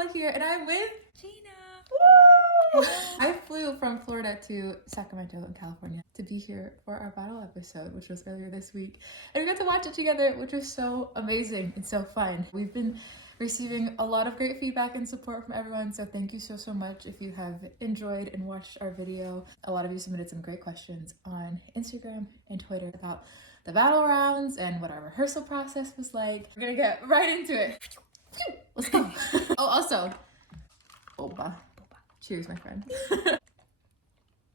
Kelly here, and I'm with Gina. Woo! I flew from Florida to Sacramento in California to be here for our battle episode, which was earlier this week. And we got to watch it together, which was so amazing and so fun. We've been receiving a lot of great feedback and support from everyone, so thank you so much if you have enjoyed and watched our video. A lot of you submitted some great questions on Instagram and Twitter about the battle rounds and what our rehearsal process was like. We're gonna get right into it. Let's go. Oh, also, boba. Cheers, my friend.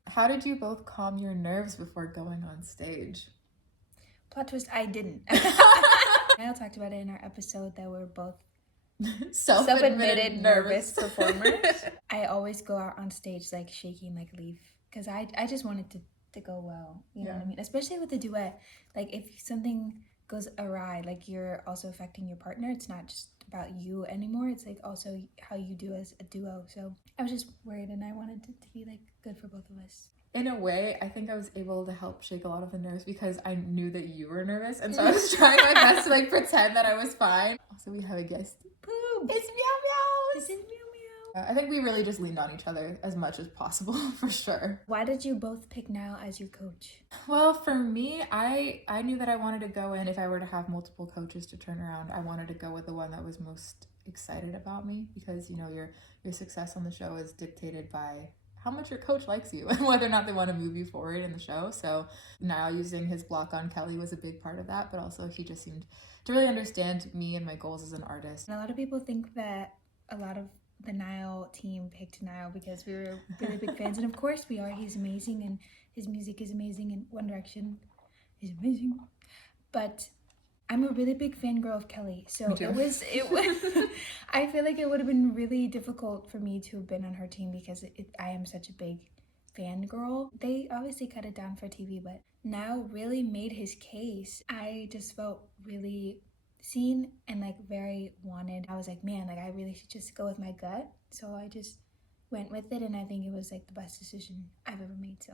How did you both calm your nerves before going on stage? Plot twist, I didn't. Niall talked about it in our episode that we're both self-admitted nervous performers. I always go out on stage like shaking like a leaf because I just wanted to go well. You know what I mean? Especially with the duet. Like if something goes awry, like you're also affecting your partner. It's not just about you anymore. It's like also how you do as a duo. So I was just worried and I wanted it to be like good for both of us. In a way, I think I was able to help shake a lot of the nerves because I knew that you were nervous, and so I was trying my best to like pretend that I was fine. Also, we have a guest. Boom! It's Meow Meow! This is Meow Meow. I think we really just leaned on each other as much as possible, for sure. Why did you both pick Niall as your coach? Well, for me, I knew that I wanted to go in, if I were to have multiple coaches to turn around, I wanted to go with the one that was most excited about me because, you know, your success on the show is dictated by how much your coach likes you and whether or not they want to move you forward in the show. So Niall using his block on Kelly was a big part of that, but also he just seemed to really understand me and my goals as an artist. And a lot of people think that a lot of the Niall team picked Niall because we were really big fans, and of course we are. He's amazing and his music is amazing and One Direction is amazing. But I'm a really big fangirl of Kelly, so it was I feel like it would have been really difficult for me to have been on her team because I am such a big fangirl. They obviously cut it down for TV, but Niall really made his case. I just felt really seen and like very wanted. I was like, man, like I really should just go with my gut. So I just went with it, and I think it was like the best decision I've ever made. So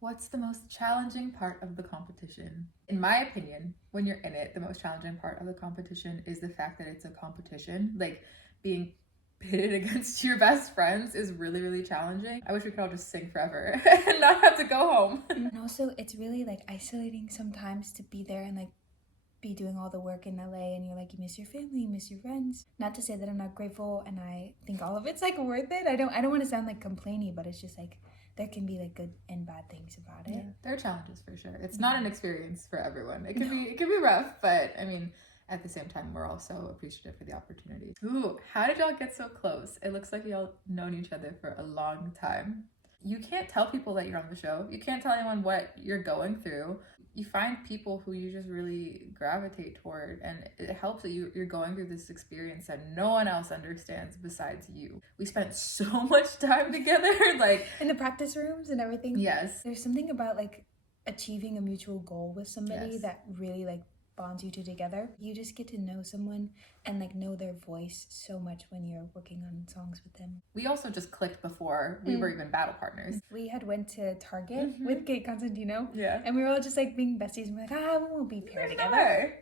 what's the most challenging part of the competition? In my opinion, when you're in it, the most challenging part of the competition is the fact that it's a competition. Like being pitted against your best friends is really, really challenging. I wish we could all just sing forever and not have to go home. And also it's really like isolating sometimes to be there and like be doing all the work in LA, and you're like, you miss your family, you miss your friends. Not to say that I'm not grateful and I think all of it's like worth it. I don't want to sound like complainy, but it's just like there can be like good and bad things about it. Yeah, there are challenges for sure. It's not an experience for everyone. It can be rough, but I mean, at the same time, we're also appreciative for the opportunity. Ooh, how did y'all get so close? It looks like y'all known each other for a long time. You can't tell people that you're on the show. You can't tell anyone what you're going through. You find people who you just really gravitate toward, and it helps that you're going through this experience that no one else understands besides you. We spent so much time together, like in the practice rooms and everything. Yes. There's something about like achieving a mutual goal with somebody that really like bonds you two together. You just get to know someone and like know their voice so much when you're working on songs with them. We also just clicked before we were even battle partners. We had went to Target with Kate Constantino. Yeah. And we were all just like being besties, and we're like, we won't be paired together.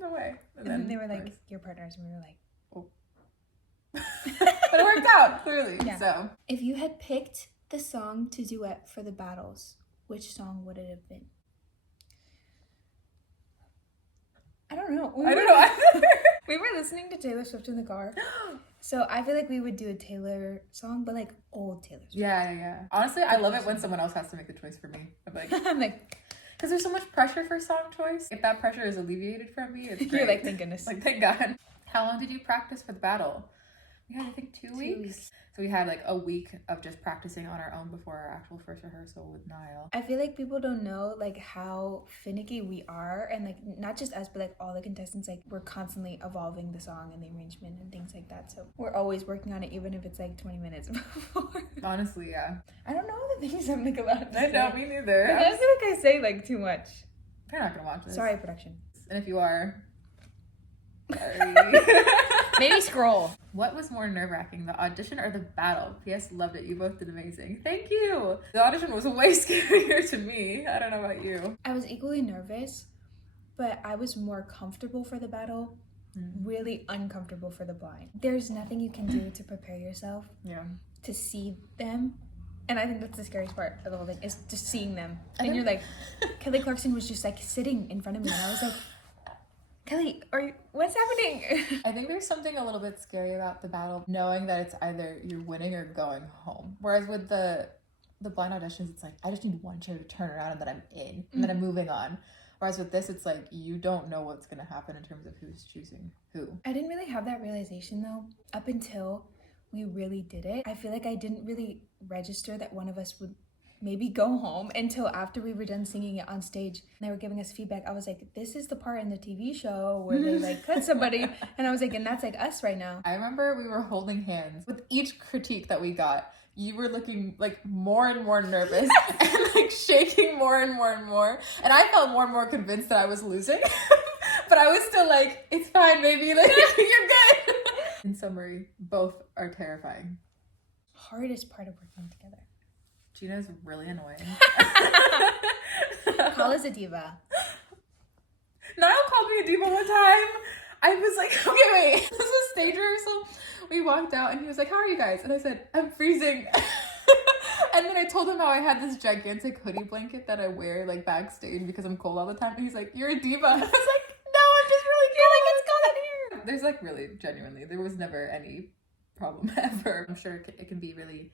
No way. And then they were like, you're partners, and we were like, oh. But it worked out, clearly. Yeah. So if you had picked the song to duet for the battles, which song would it have been? I don't know. I don't know either. We were listening to Taylor Swift in the car. So I feel like we would do a Taylor song, but like old Taylor Swift. Yeah. Honestly, I love it when someone else has to make the choice for me. I'm like, because there's so much pressure for song choice. If that pressure is alleviated from me, it's great. You're like, thank goodness. Like, thank God. How long did you practice for the battle? We had, I think, 2 weeks. So we had like a week of just practicing on our own before our actual first rehearsal with Niall. I feel like people don't know like how finicky we are, and like not just us, but like all the contestants, like we're constantly evolving the song and the arrangement and things like that. So we're always working on it, even if it's like 20 minutes before. Honestly, yeah. I don't know the things I'm like allowed to say. I know, me neither. I feel like I say like too much. They're not gonna watch this. Sorry, production. And if you are, sorry. Maybe scroll. What was more nerve-wracking, the audition or the battle? P.S. Loved it. You both did amazing. Thank you. The audition was way scarier to me. I don't know about you. I was equally nervous, but I was more comfortable for the battle. really uncomfortable for the blind. There's nothing you can do to prepare yourself to see them. And I think that's the scariest part of the whole thing, is just seeing them. And you're like, Kelly Clarkson was just like sitting in front of me, and I was like, Kelly, what's happening? I think there's something a little bit scary about the battle, knowing that it's either you're winning or going home. Whereas with the blind auditions, it's like, I just need one show to turn around and then I'm in, and then I'm moving on. Whereas with this, it's like, you don't know what's going to happen in terms of who's choosing who. I didn't really have that realization though, up until we really did it. I feel like I didn't really register that one of us would maybe go home until after we were done singing it on stage. And they were giving us feedback. I was like, this is the part in the TV show where they like cut somebody. And I was like, and that's like us right now. I remember we were holding hands. With each critique that we got, you were looking like more and more nervous and like shaking more and more and more. And I felt more and more convinced that I was losing. But I was still like, it's fine, baby. Like, you're good. In summary, both are terrifying. Hardest part of working together. Gina's really annoying. Call us a diva. Niall called me a diva one time. I was like, okay, wait. This was stage rehearsal. We walked out and he was like, how are you guys? And I said, I'm freezing. And then I told him how I had this gigantic hoodie blanket that I wear like backstage because I'm cold all the time. And he's like, you're a diva. And I was like, no, I'm just really cold. You're like, it's cold in here. There's like really, genuinely, there was never any problem ever. I'm sure it can be really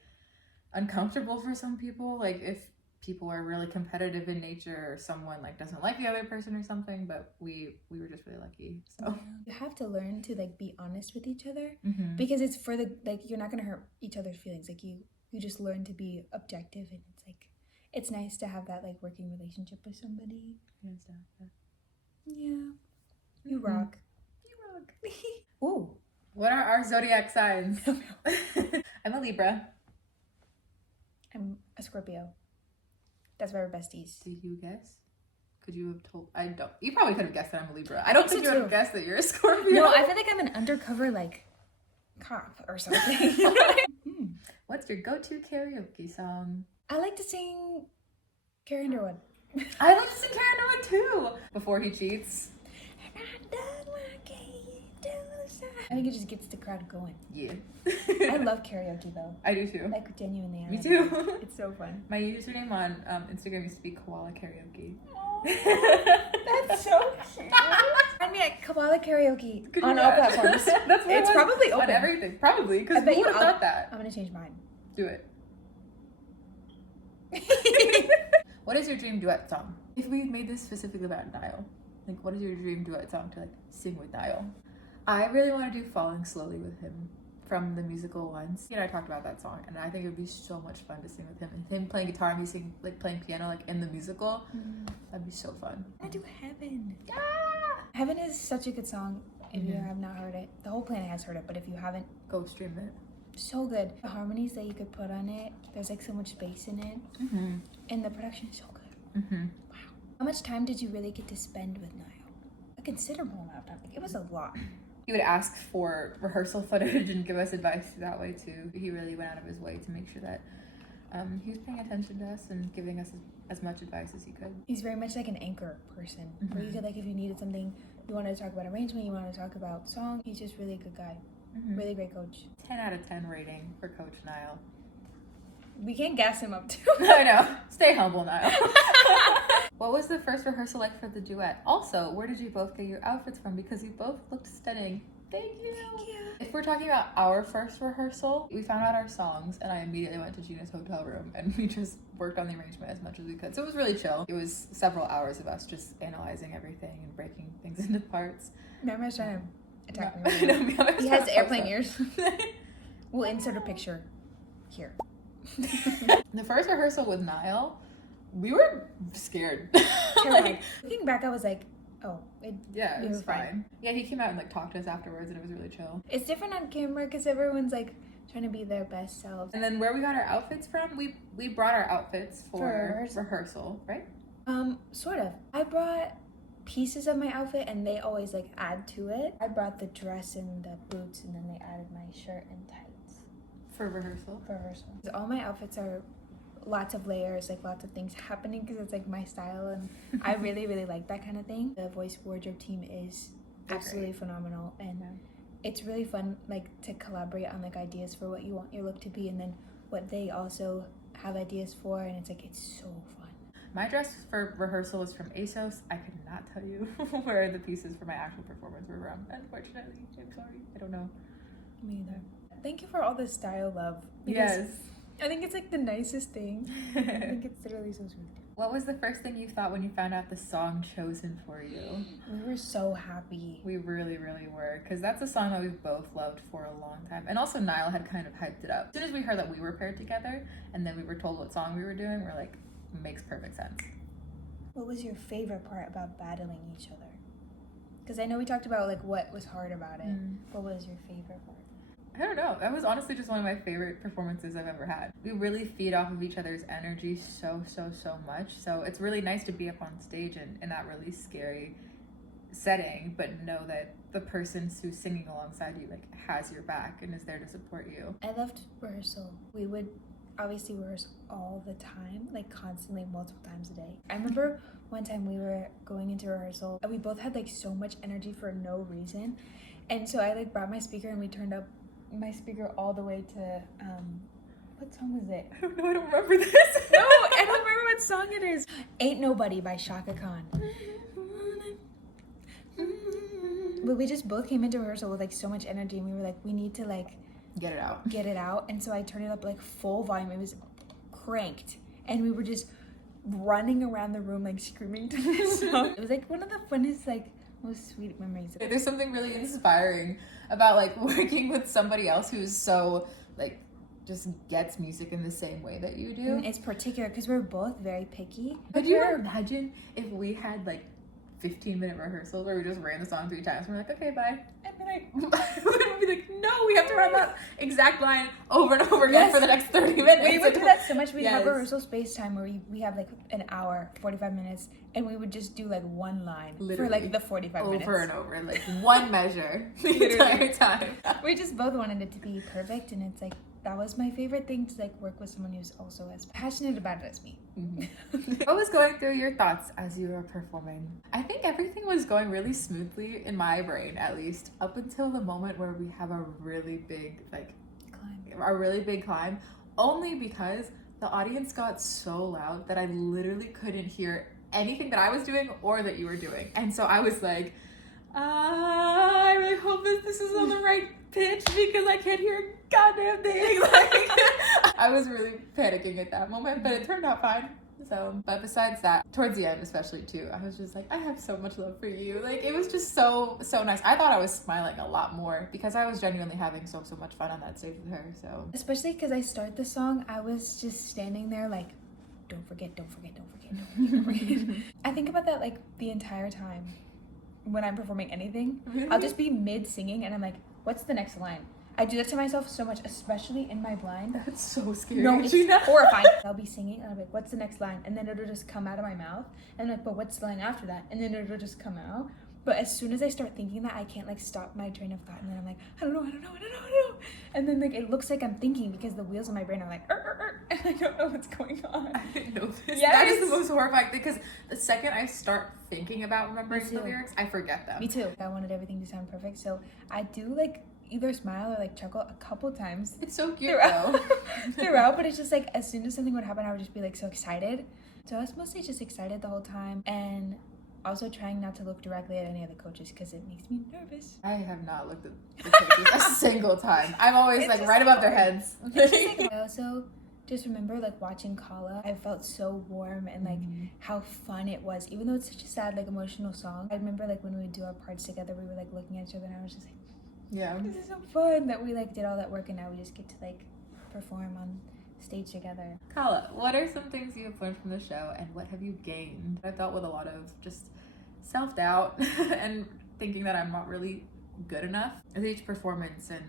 uncomfortable for some people, like if people are really competitive in nature or someone like doesn't like the other person or something, but we were just really lucky. So you have to learn to like be honest with each other, because it's for the like, you're not gonna hurt each other's feelings. Like you just learn to be objective, and it's like, it's nice to have that like working relationship with somebody. Yeah, you rock. Ooh, what are our zodiac signs? I'm a Libra. I'm a Scorpio. That's why we're besties. Did you guess? Could you have told? I don't. You probably could have guessed that I'm a Libra. I don't think you would have guessed that you're a Scorpio. No, I feel like I'm an undercover like cop or something. What's your go-to karaoke song? I like to sing Carrie Underwood. I like to sing Carrie Underwood too. Before he cheats. I think it just gets the crowd going. Yeah. I love karaoke though. I do too. Like genuinely. Me too. It's so fun. My username on Instagram used to be Koala Karaoke. That's so cute. Find me at Koala Karaoke on all imagine? platforms. That's what it's probably open. On everything. Probably, because who would have thought that? I'm gonna change mine. Do it. What is your dream duet song? If we made this specifically about Niall, like what is your dream duet song to like sing with Niall? I really want to do Falling Slowly with him from the musical Once. You know, I talked about that song, and I think it would be so much fun to sing with him. And him playing guitar and me sing, like playing piano like in the musical. That'd be so fun. I do Heaven. Heaven is such a good song. If you have not heard it, the whole planet has heard it, but if you haven't, go stream it. So good. The harmonies that you could put on it, there's like so much space in it, and the production is so good. Wow. How much time did you really get to spend with Niall? A considerable amount of time. Like, it was a lot. He would ask for rehearsal footage and give us advice that way too. He really went out of his way to make sure that he was paying attention to us and giving us as much advice as he could. He's very much like an anchor person, where you could like, if you needed something, you wanted to talk about arrangement, you wanted to talk about song, he's just really a good guy. Really great coach. 10 out of 10 rating for Coach Niall. We can't gas him up too. I know. Stay humble, Niall. What was the first rehearsal like for the duet? Also, where did you both get your outfits from? Because you both looked stunning. Thank you. Thank you. If we're talking about our first rehearsal, we found out our songs and I immediately went to Gina's hotel room and we just worked on the arrangement as much as we could. So it was really chill. It was several hours of us just analyzing everything and breaking things into parts. Mama's trying to attack me. He has airplane ears. We'll insert a picture here. The first rehearsal with Niall, we were scared. Like, looking back, I was like, oh, it was fine. Yeah, he came out and like talked to us afterwards, and it was really chill. It's different on camera because everyone's like trying to be their best selves. And then where we got our outfits from, we brought our outfits for rehearsal, right? Sort of. I brought pieces of my outfit, and they always like add to it. I brought the dress and the boots, and then they added my shirt and tights for rehearsal. All my outfits are lots of layers, like lots of things happening because it's like my style, and I really like that kind of thing. The voice wardrobe team is absolutely phenomenal. And it's really fun, like, to collaborate on like ideas for what you want your look to be, and then what they also have ideas for, and it's like, it's so fun. My dress for rehearsal is from ASOS. I could not tell you where the pieces for my actual performance were from, unfortunately. I'm sorry, I don't know. Me either. Thank you for all this style love. Yes. I think it's like the nicest thing. I think it's literally so sweet. What was the first thing you thought when you found out the song chosen for you? We were so happy. We really, really were, because that's a song that we've both loved for a long time. And also Niall had kind of hyped it up. As soon as we heard that we were paired together, and then we were told what song we were doing, we're like, makes perfect sense. What was your favorite part about battling each other? Because I know we talked about like what was hard about it. What was your favorite part? I don't know. That was honestly just one of my favorite performances I've ever had. We really feed off of each other's energy so much. So it's really nice to be up on stage in that really scary setting, but know that the person who's singing alongside you like has your back and is there to support you. I loved rehearsal. We would obviously rehearse all the time, like constantly, multiple times a day. I remember one time we were going into rehearsal and we both had like so much energy for no reason. And so I like brought my speaker and we turned up my speaker all the way to what song was it? I don't know, I don't remember this. No, I don't remember what song it is. Ain't Nobody by Shaka Khan. But we just both came into rehearsal with like so much energy, and we were like, we need to like get it out. And so I turned it up like full volume. It was cranked, and we were just running around the room like screaming to this song. It was like one of the funnest, like most sweet memories. There's something really inspiring about like working with somebody else who's so like just gets music in the same way that you do. And it's particular because we're both very picky. Could you imagine if we had like 15-minute rehearsals where we just ran the song 3 times and we're like, okay, bye. And then we'd be like, no, we have to run that exact line over and over again for the next 30 minutes. We would do that so much. We'd have rehearsal space time where we have like an hour, 45 minutes, and we would just do like one line for like the 45 minutes. Over and over, like one measure the entire time. We just both wanted it to be perfect, and it's like, that was my favorite thing, to like work with someone who's also as passionate about it as me. What was going through your thoughts as you were performing? I think everything was going really smoothly in my brain, at least, up until the moment where we have a really big climb, only because the audience got so loud that I literally couldn't hear anything that I was doing or that you were doing. And so I was like, I really hope that this is on the right pitch because I can't hear a goddamn thing. Like, I was really panicking at that moment, but it turned out fine. So, but besides that, towards the end especially too, I was just like, I have so much love for you. Like, it was just so nice. I thought I was smiling a lot more because I was genuinely having so much fun on that stage with her. So, especially because I start the song, I was just standing there like, don't forget. I think about that like the entire time when I'm performing anything. I'll just be mid singing and I'm like, what's the next line? I do that to myself so much, especially in my blind. That's so scary. No, it's horrifying. I'll be singing and I'm like, what's the next line? And then it'll just come out of my mouth. And I'm like, but what's the line after that? And then it'll just come out. But as soon as I start thinking that, I can't like stop my train of thought. And then I'm like, I don't know. And then like it looks like I'm thinking because the wheels in my brain are like, and I don't know what's going on. I didn't know this. Yes. That is the most horrifying thing because the second I start thinking about remembering the lyrics, I forget them. Me too. I wanted everything to sound perfect. So I do like either smile or like chuckle a couple times. It's so cute throughout, but it's just like as soon as something would happen, I would just be like so excited. So I was mostly just excited the whole time, and also trying not to look directly at any of the coaches because it makes me nervous. I have not looked at the coaches a single time. I'm always like right above their heads. I also just remember like watching Kala. I felt so warm and like how fun it was, even though it's such a sad like emotional song. I remember like when we would do our parts together, we were like looking at each other and I was just like, yeah, this is so fun that we like did all that work and now we just get to like perform on stage together. Kala, what are some things you have learned from the show and what have you gained? I've dealt with a lot of just self-doubt and thinking that I'm not really good enough with each performance and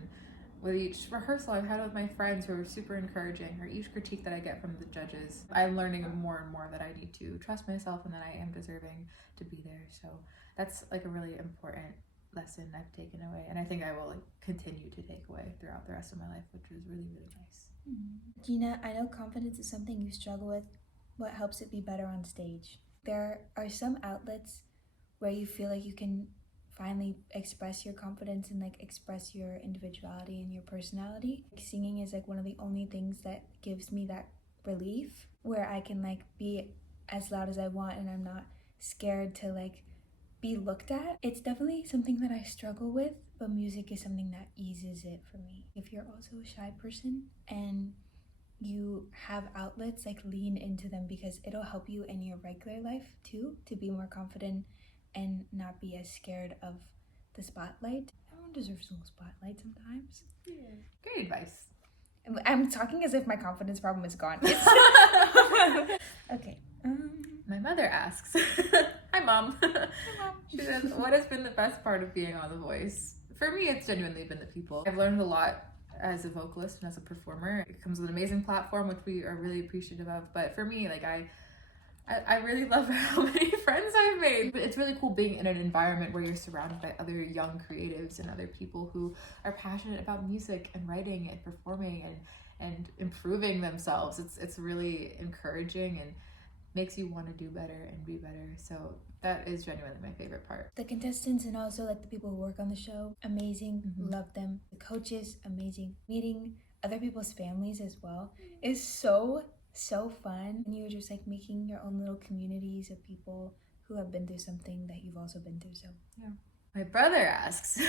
with each rehearsal I've had with my friends who are super encouraging, or each critique that I get from the judges. I'm learning more and more that I need to trust myself and that I am deserving to be there. So that's like a really important lesson I've taken away, and I think I will like continue to take away throughout the rest of my life, which was really nice. Gina, I know confidence is something you struggle with. What helps it be better on stage? There are some outlets where you feel like you can finally express your confidence and like express your individuality and your personality. Singing is like one of the only things that gives me that relief where I can like be as loud as I want and I'm not scared to like be looked at. It's definitely something that I struggle with, but music is something that eases it for me. If you're also a shy person and you have outlets, like lean into them because it'll help you in your regular life too, to be more confident and not be as scared of the spotlight. Everyone deserves a little spotlight sometimes. Yeah. Great advice. I'm talking as if my confidence problem is gone. Okay. My mother asks, hi mom. Hi, Mom. She says, what has been the best part of being on The Voice? For me, it's genuinely been the people. I've learned a lot as a vocalist and as a performer. It comes with an amazing platform, which we are really appreciative of. But for me, like I really love how many friends I've made. But it's really cool being in an environment where you're surrounded by other young creatives and other people who are passionate about music and writing and performing and improving themselves. It's really encouraging and makes you want to do better and be better. So that is genuinely my favorite part. The contestants and also like the people who work on the show, amazing. Love them. The coaches, amazing. Meeting other people's families as well is so fun. And you're just like making your own little communities of people who have been through something that you've also been through. So yeah. My brother asks,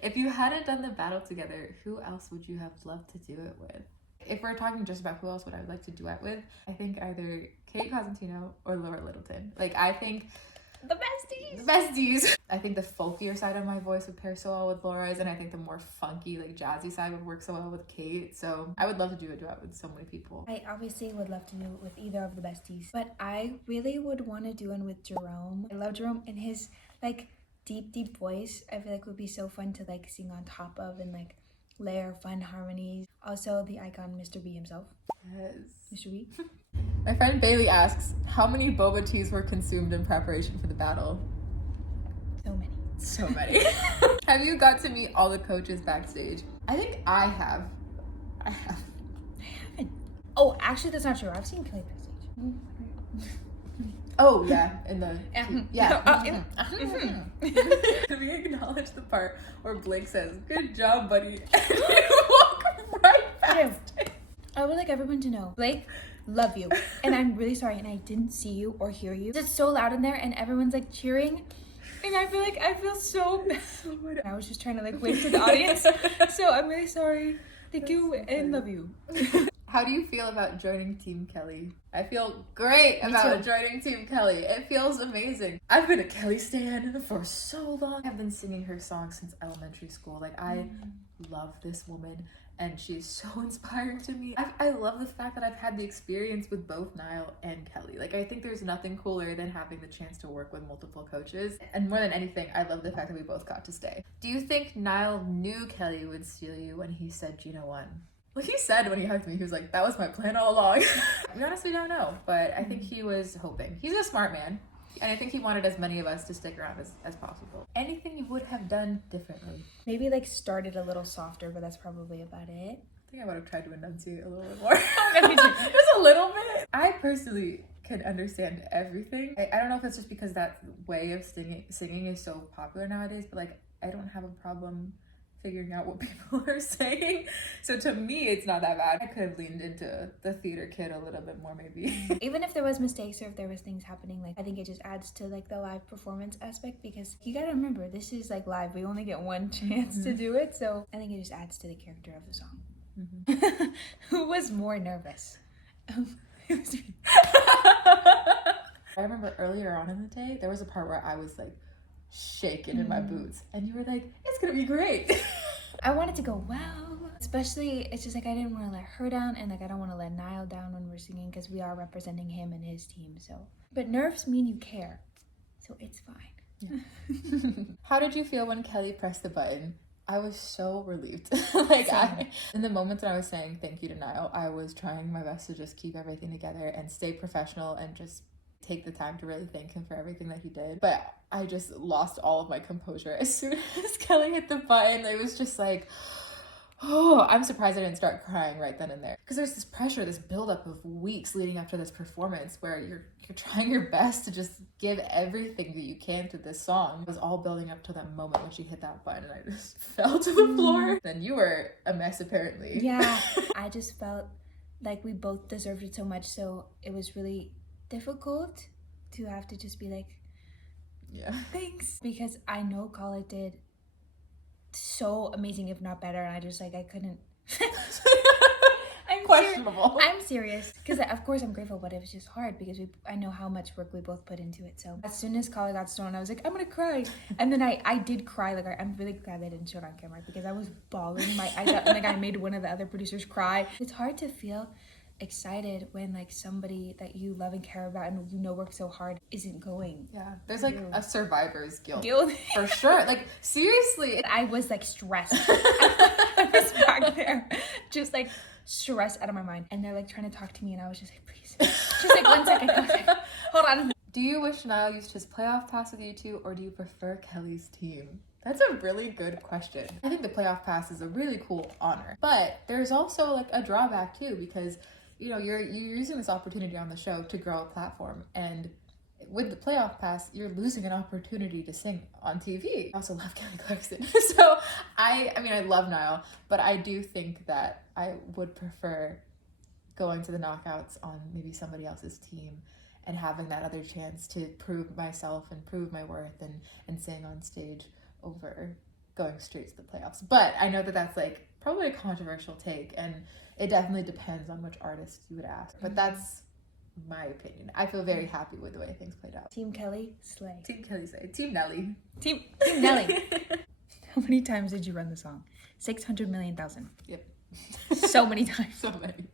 if you hadn't done the battle together, who else would you have loved to do it with? If we're talking just about who else would I like to duet with, I think either Kate Cosentino or Laura Littleton. Like, I think the besties. The besties. I think the folkier side of my voice would pair so well with Laura's, and I think the more funky, like jazzy side would work so well with Kate. So I would love to do a duet with so many people. I obviously would love to do it with either of the besties, but I really would want to do one with Jerome. I love Jerome and his like deep voice. I feel like would be so fun to like sing on top of and like layer fun harmonies. Also the icon Mr. B himself. Yes. Mr. B. My friend Bailey asks, how many boba teas were consumed in preparation for the battle? So many. So many. Have you got to meet all the coaches backstage? I think I have. I haven't. Oh, actually that's not true. I've seen Kelly backstage. Oh yeah, in the yeah. We acknowledge the part where Blake says, "Good job, buddy," and you walk right past it. I would like everyone to know, Blake, love you, and I'm really sorry, and I didn't see you or hear you. It's so loud in there, and everyone's like cheering, and I feel like I feel so bad. I was just trying to like wave to the audience, so I'm really sorry. Thank you and love you. How do you feel about joining Team Kelly? I feel great about joining Team Kelly. It feels amazing. I've been a Kelly stan for so long. I've been singing her songs since elementary school. Like, I love this woman, and she's so inspiring to me. I love the fact that I've had the experience with both Niall and Kelly. Like, I think there's nothing cooler than having the chance to work with multiple coaches. And more than anything, I love the fact that we both got to stay. Do you think Niall knew Kelly would steal you when he said Gina won? Well, he said when he hugged me, he was like, that was my plan all along. We honestly don't know, but I think he was hoping. He's a smart man, and I think he wanted as many of us to stick around as possible. Anything you would have done differently? Maybe like started a little softer, but that's probably about it. I think I would have tried to enunciate a little bit more. Just a little bit. I personally can understand everything. I don't know if it's just because that way of singing is so popular nowadays, but like, I don't have a problem figuring out what people are saying. So to me, it's not that bad. I could have leaned into the theater kid a little bit more maybe. Even if there was mistakes or if there was things happening, like I think it just adds to like the live performance aspect, because you gotta remember, this is like live. We only get one chance to do it. So I think it just adds to the character of the song. Who was more nervous? It was me. I remember earlier on in the day, there was a part where I was like shaking in my boots, and you were like, it's gonna be great. I wanted to go well, especially it's just like I didn't want to let her down, and like I don't want to let Niall down when we're singing, because we are representing him and his team. So but nerves mean you care, so it's fine. Yeah. How did you feel when Kelly pressed the button? I was so relieved. Like, in the moments when I was saying thank you to Niall, I was trying my best to just keep everything together and stay professional and just take the time to really thank him for everything that he did. But I just lost all of my composure as soon as Kelly hit the button. It was just like, oh, I'm surprised I didn't start crying right then and there. Because there's this pressure, this buildup of weeks leading up to this performance where you're trying your best to just give everything that you can to this song. It was all building up to that moment when she hit that button and I just fell to the floor. Then you were a mess apparently. Yeah, I just felt like we both deserved it so much, so it was really difficult to have to just be like, yeah, thanks, because I know Kala did so amazing, if not better, and I just like I couldn't. Questionable. I'm serious, because of course I'm grateful, but it was just hard because I know how much work we both put into it. So as soon as Kala got stoned, I was like, I'm gonna cry, and then I did cry. Like I'm really glad they didn't show it on camera because I was bawling my eyes out, and like I made one of the other producers cry. It's hard to feel excited when like somebody that you love and care about and you know works so hard isn't going. Yeah, there's like a survivor's guilt for sure. Like seriously, I was like stressed. I was back there just like stressed out of my mind, and they're like trying to talk to me, and I was just like, please, just like 1 second. I was like, hold on. Do you wish Niall used his playoff pass with you two, or do you prefer Kelly's team? That's a really good question. I think the playoff pass is a really cool honor, but there's also like a drawback too, because you know you're using this opportunity on the show to grow a platform, and with the playoff pass, you're losing an opportunity to sing on TV. I also love Kelly Clarkson. So I mean, I love Niall, but I do think that I would prefer going to the knockouts on maybe somebody else's team and having that other chance to prove myself and prove my worth and sing on stage over going straight to the playoffs. But I know that that's like probably a controversial take, and it definitely depends on which artist you would ask. But that's my opinion. I feel very happy with the way things played out. Team Kelly, slay. Team Kelly, slay. Team Nelly. Team Nelly. How many times did you run the song? 600 million thousand. Yep. So many times. So many.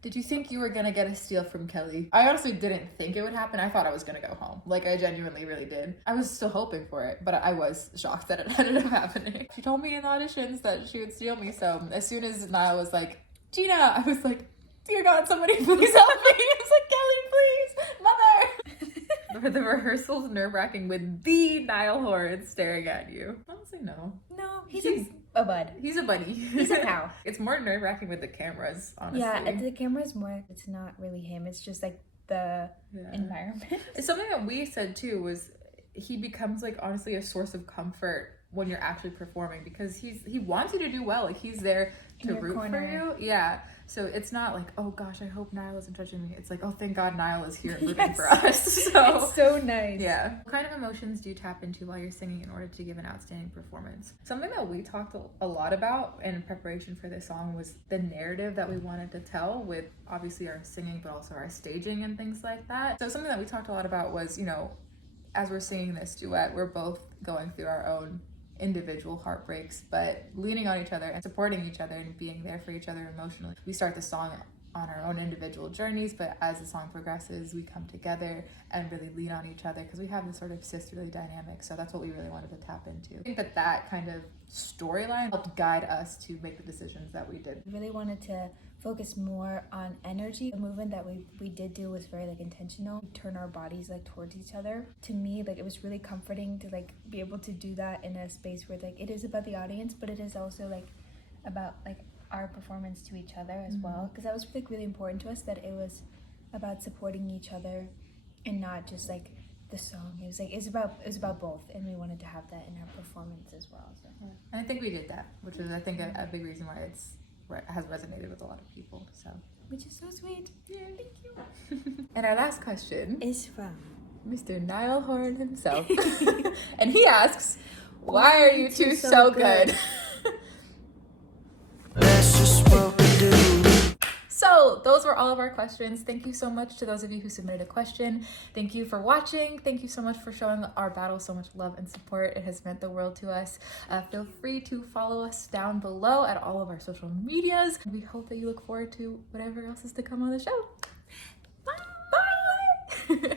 Did you think you were gonna get a steal from Kelly? I honestly didn't think it would happen. I thought I was gonna go home. Like, I genuinely really did. I was still hoping for it, but I was shocked that it ended up happening. She told me in the auditions that she would steal me, so as soon as Niall was like, Gina, I was like, dear God, somebody please help me. I was like, Kelly, please, mother. For the rehearsals, nerve-wracking with the Niall Horan staring at you. Honestly, no. No, he's a bud. He's a buddy. He's a pal. It's more nerve-wracking with the cameras, honestly. Yeah, the camera's more, it's not really him. It's just like the environment. Something that we said too was he becomes like honestly a source of comfort when you're actually performing, because he wants you to do well. Like he's there to root for you. Yeah. So it's not like, oh gosh, I hope Niall isn't touching me. It's like, oh, thank God Niall is here rooting for us. So it's so nice. Yeah. What kind of emotions do you tap into while you're singing in order to give an outstanding performance? Something that we talked a lot about in preparation for this song was the narrative that we wanted to tell with obviously our singing, but also our staging and things like that. So something that we talked a lot about was, you know, as we're singing this duet, we're both going through our own individual heartbreaks, but leaning on each other and supporting each other and being there for each other emotionally. We start the song on our own individual journeys, but as the song progresses, we come together and really lean on each other because we have this sort of sisterly dynamic. So that's what we really wanted to tap into. I think that kind of storyline helped guide us to make the decisions that we did. We really wanted to focus more on energy. The movement that we did do was very like intentional. We turn our bodies like towards each other. To me, like it was really comforting to like be able to do that in a space where like it is about the audience, but it is also like about like our performance to each other as well, because that was like really important to us, that it was about supporting each other and not just like the song. It was like it was about both, and we wanted to have that in our performance as well. So yeah. And I think we did that, which is I think a big reason why it has resonated with a lot of people. So, which is so sweet. Yeah, thank you. And our last question is from Mr. Niall Horan himself. And he asks, why are you two so good? That's just what we do. So those were all of our questions. Thank you so much to those of you who submitted a question. Thank you for watching. Thank you so much for showing our battle so much love and support. It has meant the world to us. Feel free to follow us down below at all of our social medias. We hope that you look forward to whatever else is to come on the show. Bye! Bye!